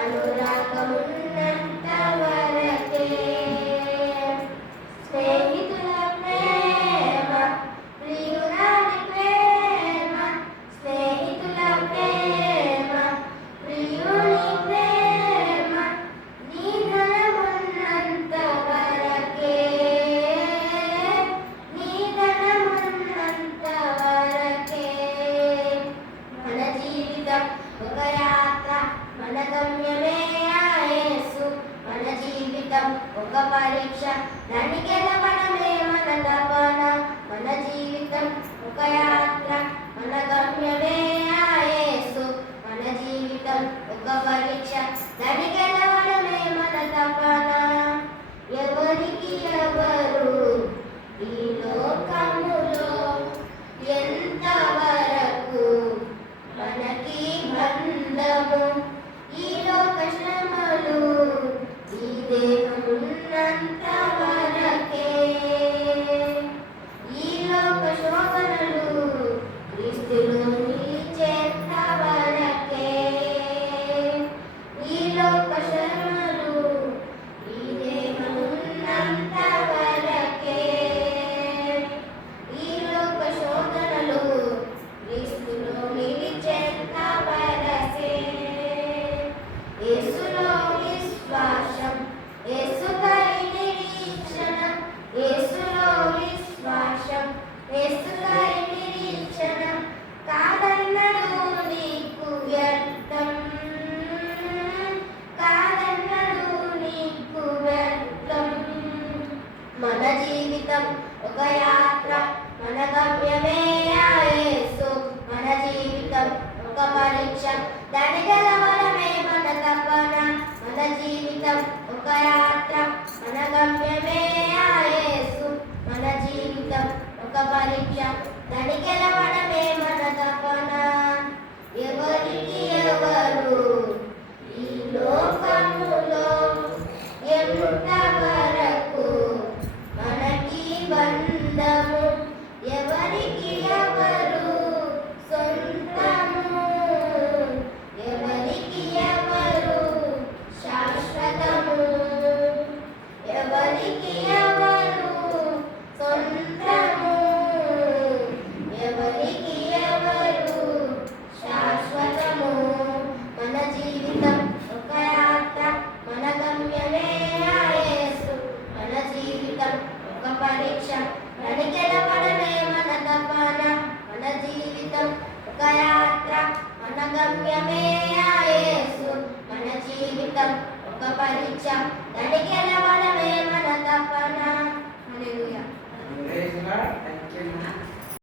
అనురాగమున్నంత వరకే స్నేహితుల ప్రేమ ప్రియురాలి ప్రేమ స్నేహితుల ప్రేమ ప్రియుని ప్రేమ నీ ధనమున్నంత వరకే నీ ధనమున్నంత వరకే మన జీవితం ఒక యాత్ర మన గమ్యమే యేసు మన జీవితం ఒక పరీక్ష దాన్ని గెలవడమే మన తపన మన జీవితం ఒక యాత్ర మన గమ్యమే యేసు మన జీవితం ఒక పరీక్ష దాన్ని గెలవడమే మన తపన ఎవరికి ఎవరు ఈ లోకములో ఎంతవరకు మనకి బంధము ఈ లోక శ్రమలు ఈ దేహమున్నంత వరకే ఈ లోక శోధనలు క్రీస్తులో నిలిచేంత వరకే ఈ లోక శ్రమలు ఈ దేహమున్నంత వరకే ఈ లోక శోధనలు క్రీస్తులో నిలిచేంత వరకే యేసులో విశ్వాసం యేసుపై నిరీక్షణ యేసులో విశ్వాసం యేసుపై నిరీక్షణ కాదన్నడు నీకు వ్యర్థం కాదన్నడు నీకు వ్యర్థం మన జీవితం ఒక యాత్ర మన గమ్యమే యేసు మన జీవితం ఒక పరీక్ష దాని గెలవడమే మన తపన మన జీవితం ఒక యాత్ర మన గమ్యమే యేసు మన జీవితం ఒక పరీక్ష దాని గెలవడమే మన తపన ఎవరికి ఎవరు ఈ లోకములో ఎంతవరకు మనకి బంధము ఎవరికి ఎవరు సొంతము ఎవరికి ఎవరు శాశ్వతము ఎవరికి ఎవరు సొంతము ఎవరికి ఎవరు శాశ్వతము మన జీవితం ఒక యాత్ర మన గమ్యమే యేసు మన జీవితం ఒక పరీక్ష దాని గెలవడమే మన తపన మన జీవితం ఒక యాత్ర మన గమ్యమే యేసు మన జీవితం ఒక పరీక్ష దాని గెలవడమే మన తపన హల్లెలూయా. Praise God. Thank you.